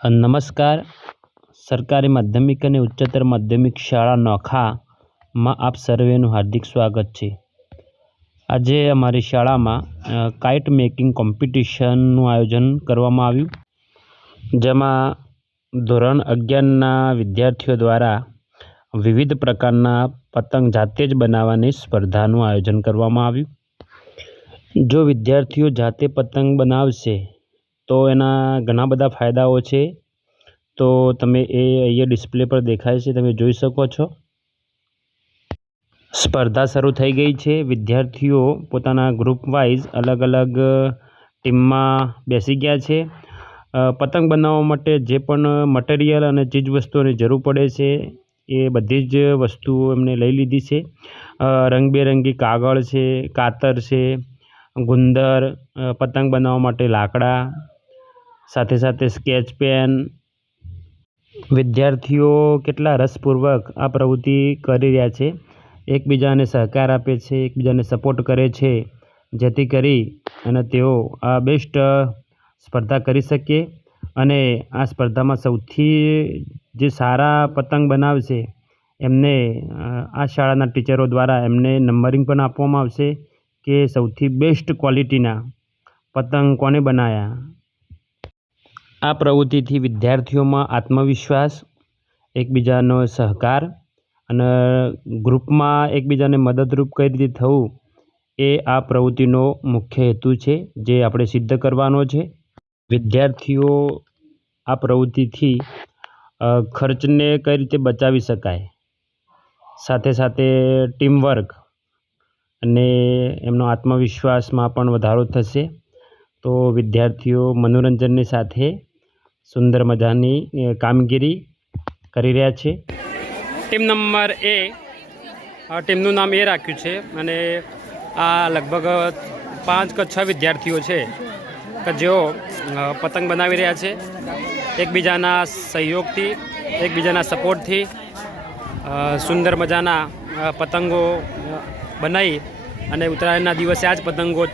નમસ્કાર. સરકારી માધ્યમિક અને ઉચ્ચતર માધ્યમિક શાળા નોખામાં આપ સર્વેનું હાર્દિક સ્વાગત છે. આજે અમારી શાળામાં કાઇટ મેકિંગ કોમ્પિટિશનનું આયોજન કરવામાં આવ્યું, જેમાં ધોરણ 11ના વિદ્યાર્થીઓ દ્વારા વિવિધ પ્રકારના પતંગ જાતે જ બનાવવાની સ્પર્ધાનું આયોજન કરવામાં આવ્યું. જો વિદ્યાર્થીઓ જાતે પતંગ બનાવશે તો એના ઘણા બધા ફાયદાઓ છે. તો તમે અહીંયા ડિસ્પ્લે પર દેખાય છે, તમે જોઈ શકો છો. સ્પર્ધા શરૂ થઈ ગઈ છે. વિદ્યાર્થીઓ પોતાના ગ્રુપ વાઇઝ અલગ અલગ ટીમમાં બેસી ગયા છે. પતંગ બનાવવા માટે જે પણ મટીરિયલ અને ચીજવસ્તુઓની જરૂર પડે છે એ બધી જ વસ્તુઓ એમને લઈ લીધી છે. રંગબેરંગી કાગળ છે, કાતર છે, ગુંદર, પતંગ બનાવવા માટે લાકડા, સાથે સાથે સ્કેચ પેન. વિદ્યાર્થીઓ કેટલા રસપૂર્વક આ પ્રવૃત્તિ કરી રહ્યા છે, એકબીજાને સહકાર આપે છે, એકબીજાને સપોર્ટ કરે છે, જેથી કરી અને તેઓ આ બેસ્ટ સ્પર્ધા કરી શકે. અને આ સ્પર્ધામાં સૌથી જે સારા પતંગ બનાવશે એમને આ શાળાના ટીચરો દ્વારા એમને નંબરિંગ પણ આપવામાં આવશે કે સૌથી બેસ્ટ ક્વોલિટીના પતંગ કોને બનાવ્યા. આ પ્રવૃત્તિથી વિદ્યાર્થીઓમાં આત્મવિશ્વાસ, એકબીજાનો સહકાર અને ગ્રુપમાં એકબીજાને મદદરૂપ કઈ રીતે થવું એ આ પ્રવૃત્તિનો મુખ્ય હેતુ છે, જે આપણે સિદ્ધ કરવાનો છે. વિદ્યાર્થીઓ આ પ્રવૃત્તિથી ખર્ચને કઈ રીતે બચાવી શકાય, સાથે સાથે ટીમવર્ક અને એમનો આત્મવિશ્વાસમાં પણ વધારો થશે. તો વિદ્યાર્થીઓ મનોરંજનની સાથે સુંદર મજાની કામગીરી કરી રહ્યા છે. ટીમ નંબર એ, ટીમનું નામ એ રાખ્યું છે અને આ લગભગ 5 કે 6 વિદ્યાર્થીઓ છે કે જેઓ પતંગ બનાવી રહ્યા છે. એકબીજાના સહયોગથી, એકબીજાના સપોર્ટથી સુંદર મજાના પતંગો બનાવી અને ઉત્તરાયણના દિવસે આ જ પતંગો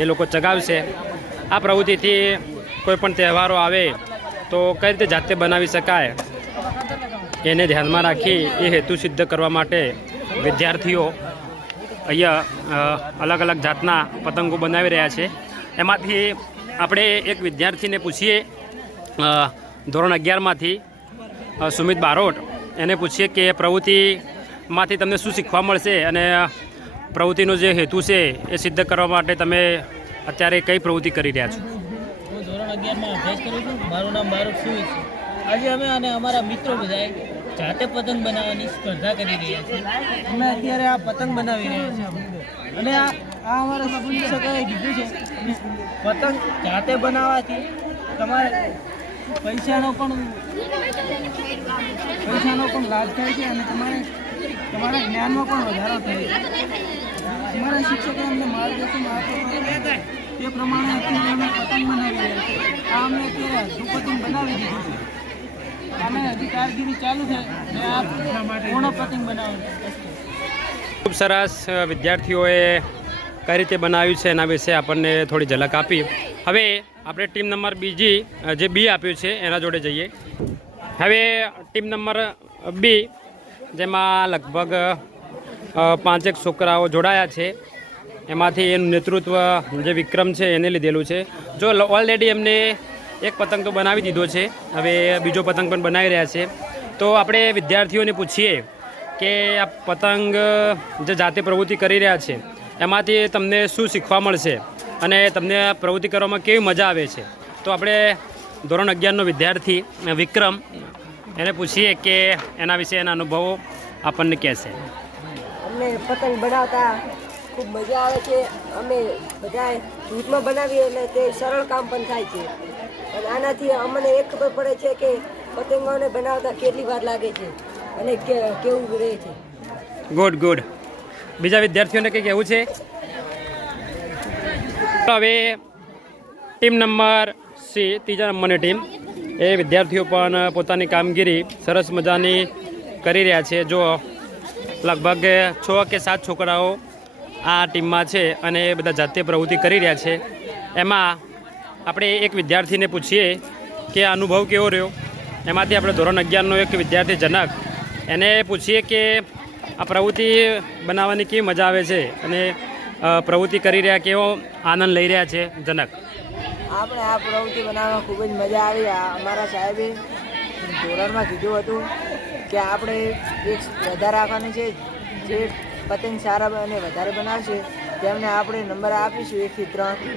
એ લોકો ચગાવશે. આ પ્રવૃત્તિથી કોઈ પણ તહેવારો આવે તો કઈ રીતે જાતે બનાવી શકાય એને ધ્યાનમાં રાખી એ હેતુ સિદ્ધ કરવા માટે વિદ્યાર્થીઓ અહીંયા અલગ અલગ જાતના પતંગો બનાવી રહ્યા છે. એમાંથી આપણે એક વિદ્યાર્થીને પૂછીએ, ધોરણ 11માંથી સુમિત બારોટ, એને પૂછીએ કે પ્રવૃત્તિમાંથી તમને શું શીખવા મળશે અને પ્રવૃત્તિનો જે હેતુ છે એ સિદ્ધ કરવા માટે તમે અત્યારે કઈ પ્રવૃત્તિ કરી રહ્યા છો? હું ધોરણ 11માં અભ્યાસ કરું છું. મારું નામ બારોટ સુમિત છે. આજે અમે અને અમારા મિત્રો બધાએ જાતે પતંગ બનાવવાની સ્પર્ધા કરી રહ્યા છીએ. અમે અત્યારે આ પતંગ બનાવી રહ્યા છીએ અને આ અમારા શિક્ષકોએ કીધું છે પતંગ જાતે બનાવવાથી તમારે પૈસાનો પણ લાભ થાય છે અને તમારા જ્ઞાનમાં પણ વધારો થાય છે. અમારા શિક્ષકોએ અમને માર્ગદર્શન આપ્યું તે પ્રમાણે અત્યારે અમે પતંગ બનાવી રહ્યા છીએ. આ અમે અત્યારે અડધું પતંગ બનાવી દીધું છે. અમે હજી કામગીરી ચાલુ છે અને આ પૂર્ણ પતંગ બનાવવાનું. ખૂબ સરસ. વિદ્યાર્થીઓએ કઈ રીતે બનાવ્યું છે એના વિશે આપણને થોડી ઝલક આપી. હવે આપણે ટીમ નંબર બીજી જે બી આપ્યું છે એના જોડે જઈએ. હવે ટીમ નંબર બી, જેમાં લગભગ 5 છોકરાઓ જોડાયા છે. એમાંથી એનું નેતૃત્વ જે વિક્રમ છે એને લીધેલું છે. જો ઓલરેડી એમને એક પતંગ તો બનાવી દીધો છે, હવે બીજો પતંગ પણ બનાવી રહ્યા છે. તો આપણે વિદ્યાર્થીઓને પૂછીએ કે આ પતંગ જે જાતે પ્રવૃત્તિ કરી રહ્યા છે એમાંથી તમને શું શીખવા મળશે અને તમને આ પ્રવૃત્તિ કરવામાં કેવી મજા આવે છે. તો આપણે ધોરણ 11નો વિદ્યાર્થી વિક્રમ, એને પૂછીએ કે એના વિશે એના અનુભવો આપણને કહેશે. અમને પતંગ બનાવતા ખૂબ મજા આવે છે. અમે બધા જૂથમાં બનાવીએ એટલે તે સરળ કામ પણ થાય છે. અને આનાથી અમને એક ખબર પડે છે કે પતંગોને બનાવતા કેટલી વાર લાગે છે અને કેવું રહે છે. Good good. બીજા વિદ્યાર્થીઓને કંઈ કહેવું છે? હવે ટીમ નંબર સી, ત્રીજા નંબરની ટીમ, એ વિદ્યાર્થીઓ પણ પોતાની કામગીરી સરસ મજાની કરી રહ્યા છે. જો લગભગ 6 કે 7 છોકરાઓ આ ટીમમાં છે અને એ બધા જાતે પ્રવૃત્તિ કરી રહ્યા છે. એમાં આપણે એક વિદ્યાર્થીને પૂછીએ કે આ અનુભવ કેવો રહ્યો. એમાંથી આપણે ધોરણ 11નો એક વિદ્યાર્થી જનક, એને પૂછીએ કે આ પ્રવૃત્તિ બનાવવાની કેવી મજા આવે છે અને પ્રવૃત્તિ કરી રહ્યા કેવો આનંદ લઈ રહ્યા છે. જનક, આપણે આ પ્રવૃત્તિ બનાવવામાં ખૂબ જ મજા આવી. અમારા સાહેબે ધોરણમાં કીધું હતું કે આપણે એક સ્પર્ધા રાખવાની છે. જે પતંગ સારા અને વધારે બનાવશે તેમને આપણે નંબર આપીશું 1 થી 3.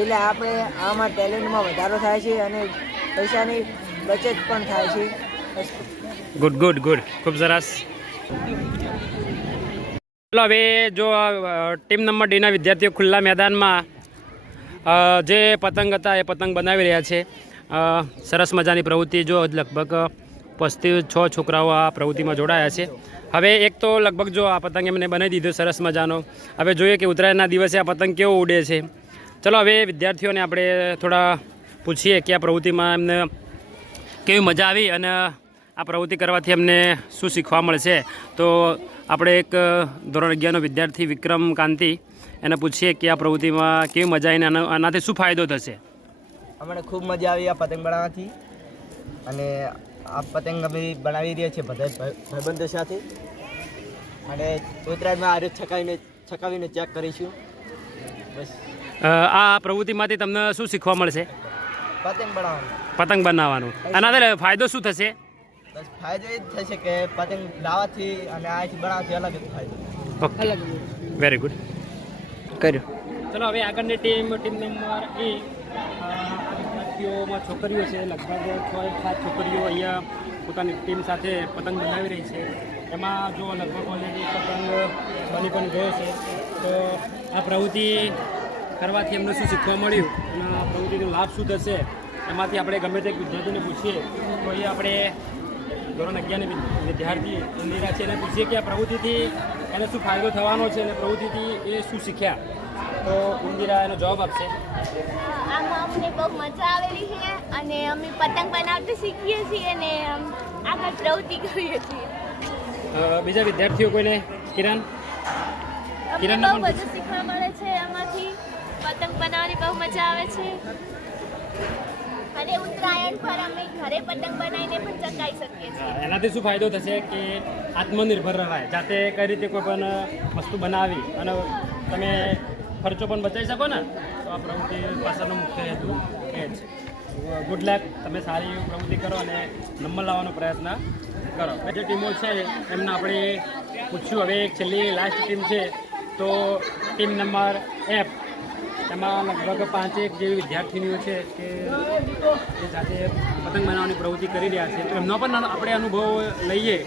એટલે આપણે આમાં ટેલેન્ટમાં વધારો થાય છે અને પૈસાની બચત પણ થાય છે. ગુડ ગુડ ગુડ, ખૂબ સરસ. ચાલો હવે જો ટીમ નંબર ડીના વિદ્યાર્થીઓ ખુલ્લા મેદાનમાં જે પતંગ હતા એ પતંગ બનાવી રહ્યા છે. સરસ મજાની પ્રવૃત્તિ. જો લગભગ 5 થી 6 છોકરાઓ આ પ્રવૃત્તિમાં જોડાયા છે. હવે એક તો લગભગ જો આ પતંગ એમને બનાવી દીધો સરસ મજાનો. હવે જોઈએ કે ઉત્તરાયણના દિવસે આ પતંગ કેવો ઉડે છે. ચલો હવે વિદ્યાર્થીઓને આપણે થોડા પૂછીએ કે આ પ્રવૃત્તિમાં એમને કેવી મજા આવી અને આ પ્રવૃત્તિ કરવાથી અમને શું શીખવા મળશે. તો આપણે એક ધોરણ 11નો વિદ્યાર્થી વિક્રમ કાંતિ, એને પૂછીએ કે આ પ્રવૃત્તિમાં કેવી મજા આવીને આનાથી શું ફાયદો થશે. અમને ખૂબ મજા આવી આ પતંગ બનાવવાથી. અને આ પતંગ અમે બનાવી રહ્યા છીએ બધા ભાઈબંધો સાથે. અને ઉત્તરાયણમાં આ છકાવીને ચેક કરીશું. બસ આ પ્રવૃત્તિમાંથી તમને શું શીખવા મળશે. પતંગ બનાવવાનું. પતંગ બનાવવાનું. આનાથી ફાયદો શું થશે. બસ ફાયદો એ જ થશે કે પતંગ લાવવાથી અને આથી બનાવવાથી અલગ જ ફાયદો. Okay, very good. કર્યું. ચલો હવે આગળની ટીમ નંબર એ વિદ્યાર્થીઓમાં છોકરીઓ છે. લગભગ 6-7 છોકરીઓ અહીંયા પોતાની ટીમ સાથે પતંગ બનાવી રહી છે. એમાં જો લગભગ ઓલરેડી પતંગ બની પણ ગયો છે. તો આ પ્રવૃત્તિ કરવાથી એમને શું શીખવા મળ્યું અને આ પ્રવૃત્તિનો લાભ શું થશે એમાંથી આપણે ગમે તે વિદ્યાર્થીને પૂછીએ. તો અહીંયા આપણે ધોરણ 11ની વિદ્યાર્થી ઇન્દિરા છે, એને પૂછીએ કે આ પ્રવૃત્તિથી એને શું ફાયદો થવાનો છે અને પ્રવૃત્તિથી એ શું શીખ્યા. તો ઇન્દિરા એનો જવાબ આપશે. આમાં અમને બહુ મજા આવેલી છે અને અમે પતંગ બનાવતા શીખીએ છીએ અને આગળ પ્રવૃત્તિ કરીએ છીએ. બીજા વિદ્યાર્થીઓ કોઈને? કિરણ? અમને બહુ બધું શીખવા મળે છે. એમાંથી પતંગ બનાવવાની બહુ મજા આવે છે અને ઉત્તરાયણ પર અમે ઘરે પતંગ બનાવીને પણ ચકાવી શકીએ છીએ. એનાથી શું ફાયદો થશે કે આત્મનિર્ભર રહેવાય. જાતે કઈ રીતે કોઈ પણ વસ્તુ બનાવી અને તમે ખર્ચો પણ બચાવી શકો ને. તો આ પ્રવૃત્તિ પાછળનો મુખ્ય હેતુ એ જ. Good luck. તમે સારી પ્રવૃત્તિ કરો અને નંબર લાવવાનો પ્રયત્ન કરો. જે ટીમો છે એમને આપણે પૂછ્યું. હવે એક છેલ્લી લાસ્ટ ટીમ છે. તો ટીમ નંબર F, એમાં લગભગ 5 જેવી વિદ્યાર્થીનીઓ છે કે જે સાથે પતંગ બનાવવાની પ્રવૃત્તિ કરી રહ્યા છે. તો એમનો પણ આપણે અનુભવ લઈએ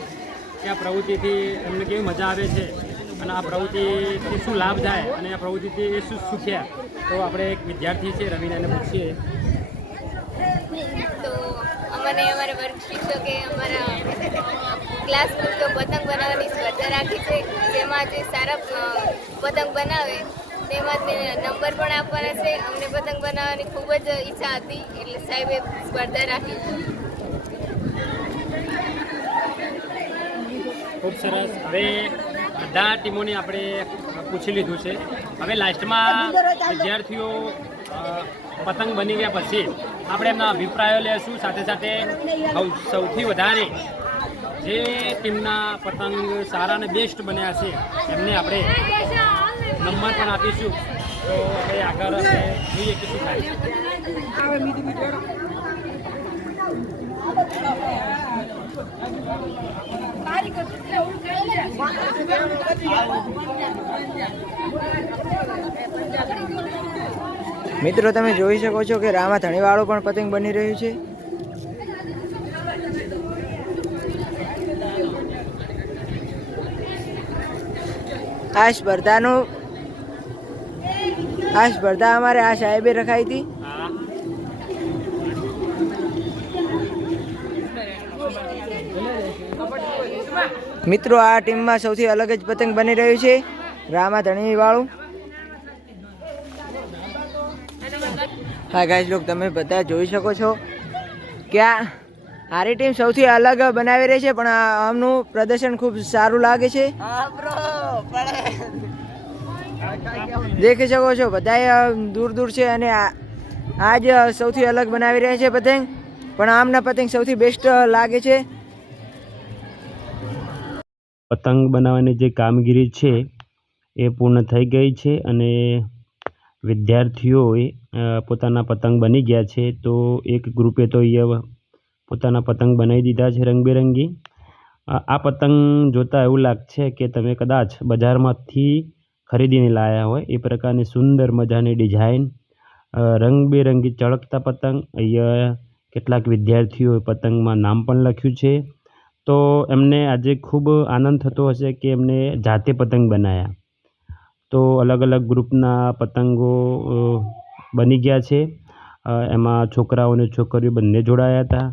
કે આ પ્રવૃત્તિથી એમને કેવી મજા આવે છે અને આ પ્રવૃત્તિથી શું લાભ થાય અને આ પ્રવૃત્તિથી એ શું શીખ્યા. તો આપણે એક વિદ્યાર્થી છે રવિના, એને પૂછીએ. તો અમને અમારા વર્ગ શિક્ષકે અમારા ક્લાસ પૂરતો પતંગ બનાવવાની સ્પર્ધા રાખી છે. જેમાં જે સારા પતંગ બનાવે તેમાં નંબર પણ આપવાના છે. અમને પતંગ બનાવવાની ખૂબ જ ઈચ્છા હતી એટલે સાહેબે સ્પર્ધા રાખી. ખૂબ સરસ. હવે બધા ટીમોને આપણે પૂછી લીધું છે. હવે લાસ્ટમાં વિદ્યાર્થીઓ પતંગ બની ગયા પછી આપણે એમના અભિપ્રાયો લેશું. સાથે સાથે સૌથી વધારે જે ટીમના પતંગ સારા અને બેસ્ટ બન્યા છે એમને આપણે નંબર પણ આપીશું. તો હવે આગળ જોઈએ કે શું થાય. મિત્રો તમે જોઈ શકો છો કે રામા ધણીવાળું પણ પતંગ બની રહ્યું છે. આ સ્પર્ધા અમારે આ સાહેબે રખાઈ હતી. મિત્રો આ ટીમમાં સૌથી અલગ જ પતંગ બની રહ્યું છે રામા ધણીવાળું. હા ગાઈસ લોક, તમે બધા જોઈ શકો છો કે આરી ટીમ સૌથી અલગ બનાવી રહી છે, પણ આમનું પ્રદર્શન ખૂબ સારું લાગે છે. દેખી શકો છો બધા દૂર દૂર છે અને આજ સૌથી અલગ બનાવી રહ્યા છે પતંગ, પણ આમના પતંગ સૌથી બેસ્ટ લાગે છે. પતંગ બનાવવાની જે કામગીરી છે એ પૂર્ણ થઈ ગઈ છે અને વિદ્યાર્થીઓએ પોતાના પતંગ બની ગયા છે. તો એક ગ્રુપે તો અહીંયા પોતાના પતંગ બનાવી દીધા છે રંગબેરંગી. આ પતંગ જોતાં એવું લાગશે કે તમે કદાચ બજારમાંથી ખરીદીને લાવ્યા હોય એ પ્રકારની સુંદર મજાની ડિઝાઇન, રંગબેરંગી ચળકતા પતંગ. અહીંયા કેટલાક વિદ્યાર્થીઓએ પતંગમાં નામ પણ લખ્યું છે. તો એમને આજે ખૂબ આનંદ થતો હશે કે એમને જાતે પતંગ બનાવ્યા. તો અલગ અલગ ગ્રુપના પતંગો બની ગયા છે. એમાં છોકરાઓ અને છોકરીઓ બંને જોડાયા હતા.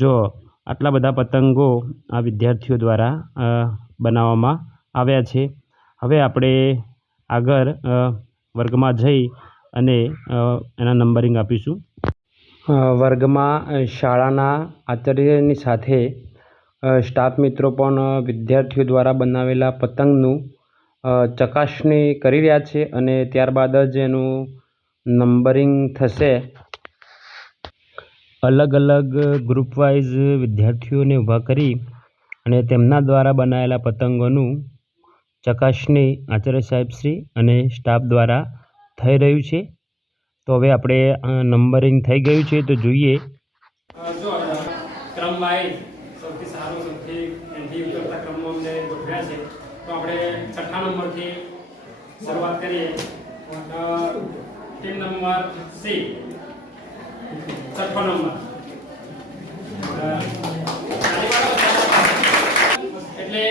જો આટલા બધા પતંગો આ વિદ્યાર્થીઓ દ્વારા બનાવવામાં આવ્યા છે. હવે આપણે આગળ વર્ગમાં જઈ અને એના નંબરિંગ આપીશું. વર્ગમાં શાળાના આચાર્યની સાથે સ્ટાફ મિત્રો પણ વિદ્યાર્થીઓ દ્વારા બનાવેલા પતંગનું ચકાસણી કરી રહ્યા છે અને ત્યારબાદ જ એનું નંબરિંગ થશે. અલગ અલગ ગ્રુપ વાઇઝ વિદ્યાર્થીઓને ઊભા કરી અને તેમના દ્વારા બનાવેલા પતંગોનું ચકાસણી આચાર્ય સાહેબશ્રી અને સ્ટાફ દ્વારા થઈ રહ્યું છે. તો હવે આપણે નંબરિંગ થઈ ગયું છે તો જોઈએ. જો ક્રમ વાઇઝ સૌથી સારો સૌથી એન્ટી કરતા ક્રમમાં અમને ગોઠવ્યા છે. તો આપણે 6થા નંબરથી શરૂઆત કરીએ. ટીમ નંબર સી, 6થો નંબર. એટલે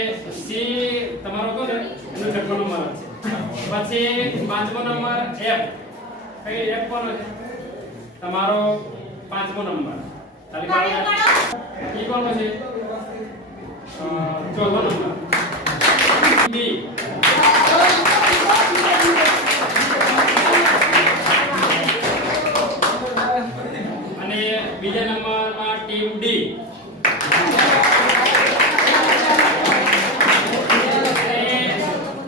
સી તમારો કોને એનો 6થો નંબર છે. પછી 5મો નંબર એફ. કઈ એફ કોનો છે? તમારો 5મો નંબર. ઈ કોનો છે? 4થો નંબર. ડી. અને બીજા નંબરમાં ટીમ ડી.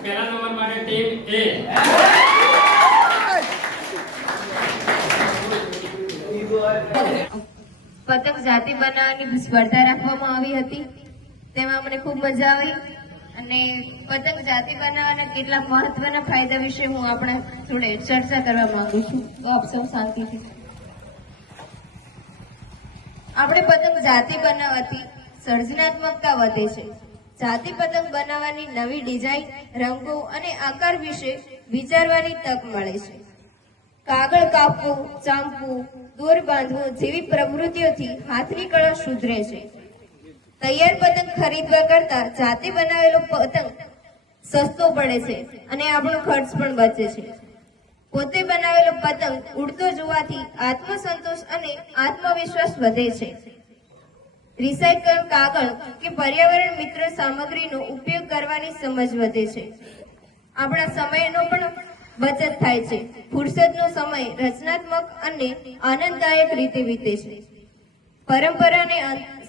પહેલા નંબર માટે ટીમ એ. પતંગ જાતે બનાવવાની સ્પર્ધા રાખવામાં આવી હતી. તેમાં મને ખૂબ મજા આવી અને પતંગ જાતે બનાવવાના કેટલાક મહત્વના ફાયદા વિશે હું આપણે થોડે ચર્ચા કરવા માંગુ છું. તો આપ સૌ શાંતિથી. આપણે પતંગ જાતે બનાવવાથી સર્જનાત્મકતા વધે છે. જાતે પતંગ બનાવવાની નવી ડિઝાઇન, રંગો અને આકાર વિશે વિચારવાની તક મળે છે. કાગળ કાપવું, ચાંપવું, દોર બાંધવું જેવી પ્રવૃત્તિઓથી હાથની કળા સુધરે છે. તૈયાર પતંગ ખરીદવા કરતા જાતે બનાવેલો પતંગ સસ્તો પડે છે અને આપણો ખર્ચ પણ બચે છે. પોતે બનાવેલો પતંગ ઉડતો જોવાથી આત્મસંતોષ અને આત્મવિશ્વાસ વધે છે. રિસાયકલ કાગળ કે પર્યાવરણ મિત્ર સામગ્રીનો ઉપયોગ કરવાની સમજ વધે છે. આપણા સમયનો પણ બચત થાય છે. ફુરસદનો સમય રચનાત્મક અને આનંદદાયક રીતે વીતે છે. પરંપરા અને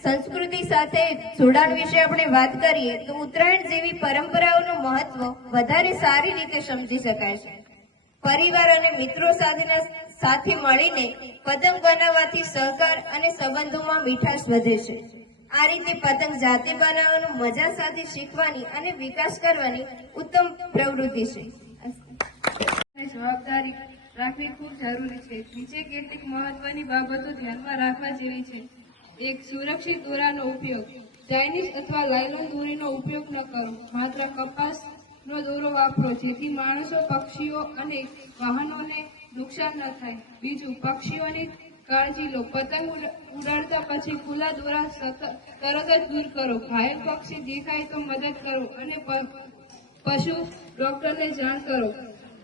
સંસ્કૃતિ સાથે જોડાણ વિશે આપણે વાત કરીએ તો ઉત્તરાયણ જેવી પરંપરાઓનું મહત્વ વધારે સારી રીતે સમજી શકાય છે. પરિવાર અને મિત્રો સાથે મળીને પતંગ બનાવવાથી સહકાર અને સંબંધોમાં મીઠાશ વધે છે. આ રીતે પતંગ જાતે બનાવવાનું મજા સાથે શીખવાની અને વિકાસ કરવાની ઉત્તમ પ્રવૃત્તિ છે. જવાબદારી રાખવી ખૂબ જરૂરી છે. નીચે કેટલીક મહત્વની બાબતો ધ્યાનમાં રાખવા જેવી છે. 1. સુરક્ષિત દોરાનો ઉપયોગ. ચાઇનીઝ અથવા લાયલોન દોરીનો ઉપયોગ ન કરો. માત્ર કપાસનો દોરો વાપરો જેથી માણસો, પક્ષીઓ અને વાહનોને નુકસાન ન થાય. 2. પક્ષીઓની કાળજી લો. પતંગ ઉડાડતા પછી ખુલ્લા દોરા તરત જ દૂર કરો. ઘાયલ પક્ષી દેખાય તો મદદ કરો અને પશુ ડોક્ટરને જાણ કરો.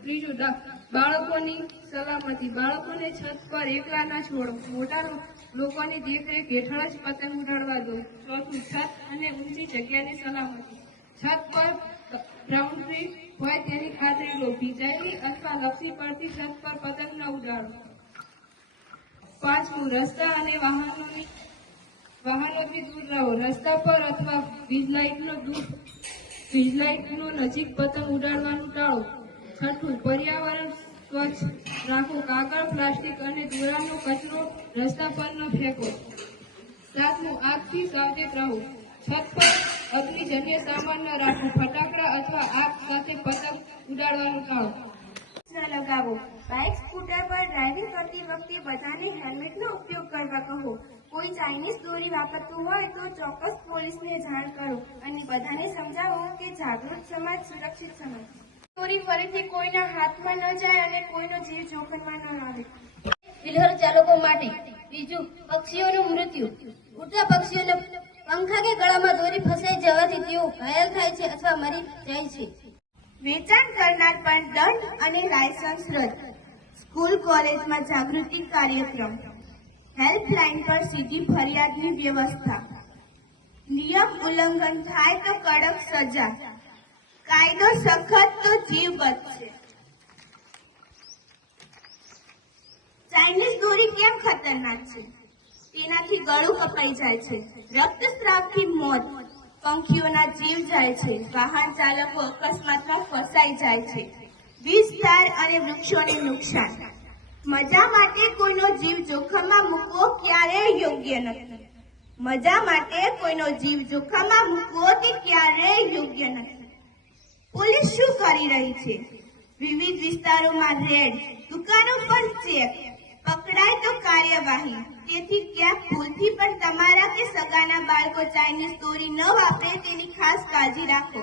3. બાળકોની સલામતી. બાળકોને છત પર એકલા ના છોડો. મોટા લોકોની દેખરેખ હેઠળ જ પતંગ ઉડાડવા દો. 4. છત અને ઊંચી જગ્યાની સલામતી. છત પર બાઉન્ડ્રી હોય તેની ખાતરી લો. ભીજાયેલી અથવા લપસી પડતી છત પર પતંગ ન ઉડાડો. 5. રસ્તા અને વાહનોથી દૂર રહો. રસ્તા પર અથવા વીજ લાઇટનો નજીક પતંગ ઉડાડવાનું ટાળો. 6. પર્યાવરણ સ્વચ્છ રાખો. કાગળ, પ્લાસ્ટિક અને દોરાનો કચરો રસ્તા પર ન ફેંકો. 7, આગથી સાવચેત રહો. છત પર અગ્નિજન્ય સામાન ન રાખો. ફટાકડા અથવા આગ સાથે પતંગ ઉડાડવાનું ટાળો. ન લગાવો. બાઇક, સ્કૂટર પર ડ્રાઇવિંગ કરતી વખતે બધાને હેલ્મેટનો ઉપયોગ કરવા કહો. કોઈ ચાઇનીઝ દોરી વાપરતું હોય તો ચોક્કસ પોલીસને જાણ કરો અને બધાને સમજાવો કે જાગૃત સમાજ સુરક્ષિત સમાજ. દોરી ફરીથી કોઈના હાથમાં ન જાય અને કોઈનો જીવ જોખમમાં ન આવે. વ્હીલર ચાલકો માટે. 2, પક્ષીઓનું મૃત્યુ. ઉડતા પક્ષીઓને પંખા કે ગળામાં દોરી ફસાઈ જવાથી તેઓ ઘાયલ થાય છે અથવા મરી જાય છે. વેચાણ કરનાર પર દંડ અને લાયસન્સ રદ. સ્કૂલ કોલેજમાં જાગૃતિ કાર્યક્રમ. હેલ્પલાઇન પર સીધી ફરિયાદની વ્યવસ્થા. નિયમ ઉલ્લંઘન થાય તો કડક સજા. કાયદો સખત તો જીવ બચશે. ચાઇનીઝ દોરી કેમ ખતરનાક છે? તેનાથી ગળું કપાઈ જાય છે, રક્તસ્રાવથી મોત, પંખીઓના જીવ જાય છે, વાહન ચાલકો અકસ્માતમાં ફસાઈ જાય છે, વિસ્તાર અને વૃક્ષોને નુકસાન. મજા માટે કોઈનો જીવ જોખમમાં મૂકવો ક્યારેય યોગ્ય નથી. મજા માટે કોઈનો જીવ જોખમમાં મૂકવો તે ક્યારેય યોગ્ય નથી. પોલીસ શું કરી રહી છે? વિવિધ વિસ્તારોમાં રેડ, દુકાનો પર ચેક, પકડાય તો કાર્યવાહી. તેથી ક્યાંક ભૂલથી પણ તમારા કે સગાના બાળકો ચાઇનીઝ દોરી ન વાપરે તેની ખાસ કાળજી રાખો.